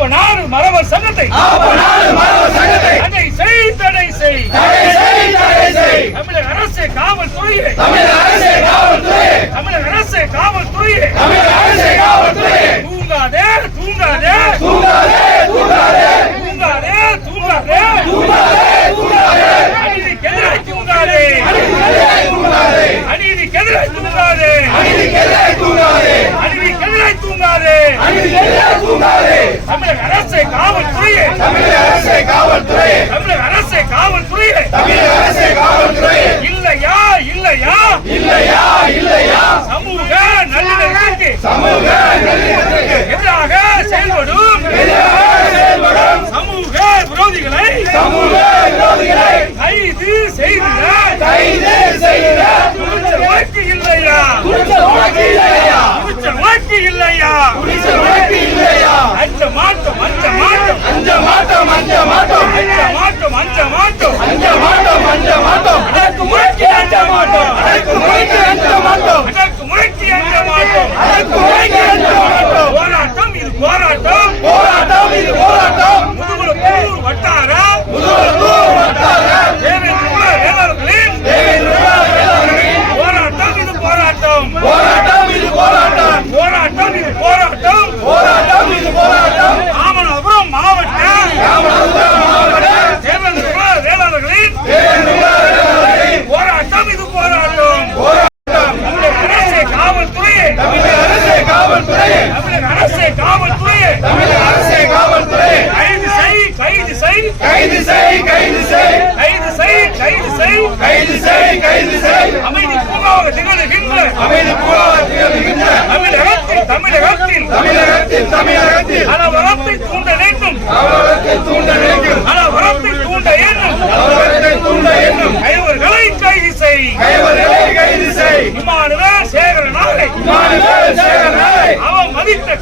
ஆப்பனாறு மரவர் சங்கத்தை. ஆப்பனாறு மரவர் சங்கத்தை. தடை செய் தடை செய். தடை செய் தடை செய். தமிழக அரசை காவல்துறையே. தமிழக அரசை காவல்துறையே. தமிழக அரசை காவல்துறையே. தமிழக அரசை காவல்துறையே. இல்லையா இல்லையா? இல்லையா இல்லையா? சமூக நல்லிணக்கத்துக்கு சமூக நல்லிணக்கத்துக்கு எதிராக செயல்படும் எதிராக செயல்படும் சமூக விரோதிகளை சமூக விரோதிகளை கைது செய்திட கைது செய்திட குறிச்ச வாக்கு இல்லையா? குறிச்ச வாக்கு இல்லையா? குறிச்ச வாக்கு இல்லையா? அஞ்ச மாட்டோம் அஞ்ச மாட்டோம். அஞ்ச மாட்டோம் அஞ்ச மாட்டோம். அஞ்ச மாட்டோம் அஞ்ச மாட்டோம். அதற்கு முறைக்கு மாட்டோம். தமிழக அரசு காவல்துறையை கைது செய் கைது செய். கைது செய் கைது செய். கைது செய் கைது செய். கைது செய் கைது செய். அமைதி பூங்காக திகழ்கின்ற. அமைதி பூவாக திகழ்கின்ற. தமிழகத்தில் தமிழகத்தில். தமிழகத்தில் தமிழகத்தில். கலவரத்தை தூண்ட வேண்டும். தூண்ட வேண்டும் கலவரத்தை தூண்ட வேண்டும் அவலத்தை தூண்ட எண்ணும் கைவர்களை கைது செய் கைவர்களை கைது செய் இமானுவேல் சேகரனாரை மாநில சேகரனை அவன் மதித்த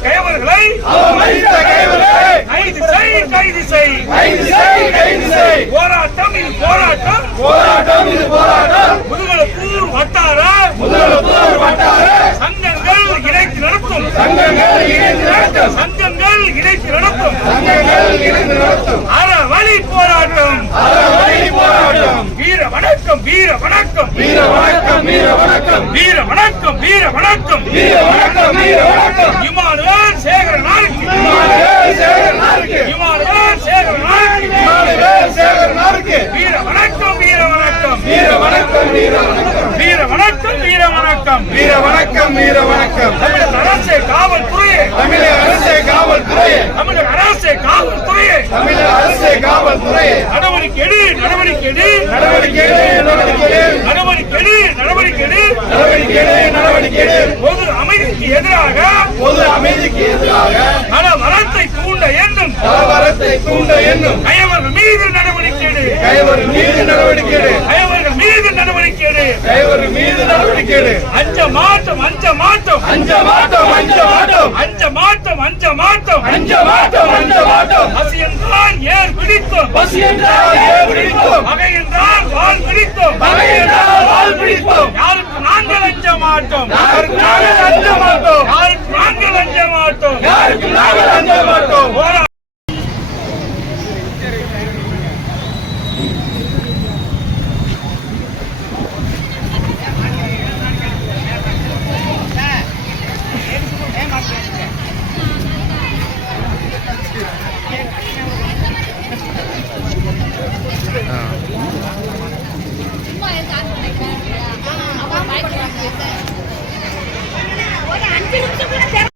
கைது செய் கைது செய் கைது செய் கைது செய் போராட்டம் இது போராட்டம். போராட்டம் இது போராட்டம். முதுகலப்பூர் வட்டார. முதலமைச்சர் வட்டார. சங்கங்கள் இணைத்து நடத்தும். சங்கங்கள் இணைந்து நடத்தும். சங்கங்கள் இணைத்து நடத்தும். சங்கங்கள் இணைந்து நடத்தும். அறவழி போராட்டம். அறவழி போராட்டம். வீர வணக்கம் வீர வணக்கம். வீர வணக்கம் வீர வணக்கம். வீர வணக்கம் வீர வணக்கம். வீர வணக்கம் வீர வணக்கம். இமானுவேல் சேகரனாருக்கு இமானுவேல் சேகரனாருக்கு இமானுவேல் சேகரனாருக்கு இமானுவேல் சேகரனாருக்கு வீர வணக்கம் வீர வணக்கம் வீர வணக்கம் வீர வணக்கம் வீர வணக்கம் வீர வணக்கம். வீர வணக்கம் வீர வணக்கம். தமிழக அரசு காவல்துறையே. தமிழக அரசே காவல்துறையே. தமிழக அரசு காவல்துறையே. தமிழக அரசே காவல்துறையே. நடவடிக்கை எடு நடவடிக்கை எடு நடவடிக்கை எடு, நடவடிக்கை எடு, நடவடிக்கை எடு நடவடிக்கை எடு நடவடிக்கை எடு, நடவடிக்கை எடு. பொது அமைதிக்கு எதிராக. பொது அமைதிக்கு எதிராக. கலவரத்தை தூண்ட எண்ணும். கலவரத்தை தூண்ட எண்ணும். கயவர்கள் மீது நடவடிக்கை எடு கைவர் மீது நடவடிக்கை எடு கைவர் மீது நடவடிக்கை எடு. அஞ்ச மாட்டோம் அஞ்ச மாட்டோம். அஞ்ச மாட்டோம் அஞ்ச மாட்டோம். அஞ்ச மாட்டோம் அஞ்ச மாட்டோம். அஞ்ச மாட்டோம் அஞ்ச மாட்டோம். பசி என்றால் ஏர் பிடித்தோம். பசி என்றால் ஏன் பிடிப்போம் பகை என்றால் வால் பிடித்தோம். பகை என்றால் வாள் பிடிப்போம் யாருக்கு நாங்கள் அஞ்ச மாட்டோம். யாருக்கு நாங்கள் அஞ்ச மாட்டோம் யாருக்கு நாங்கள் அஞ்ச மாட்டோம் யாருக்கு நாங்கள் அஞ்ச மாட்டோம் போரா ஒரு அஞ்சு நிமிஷம் கூட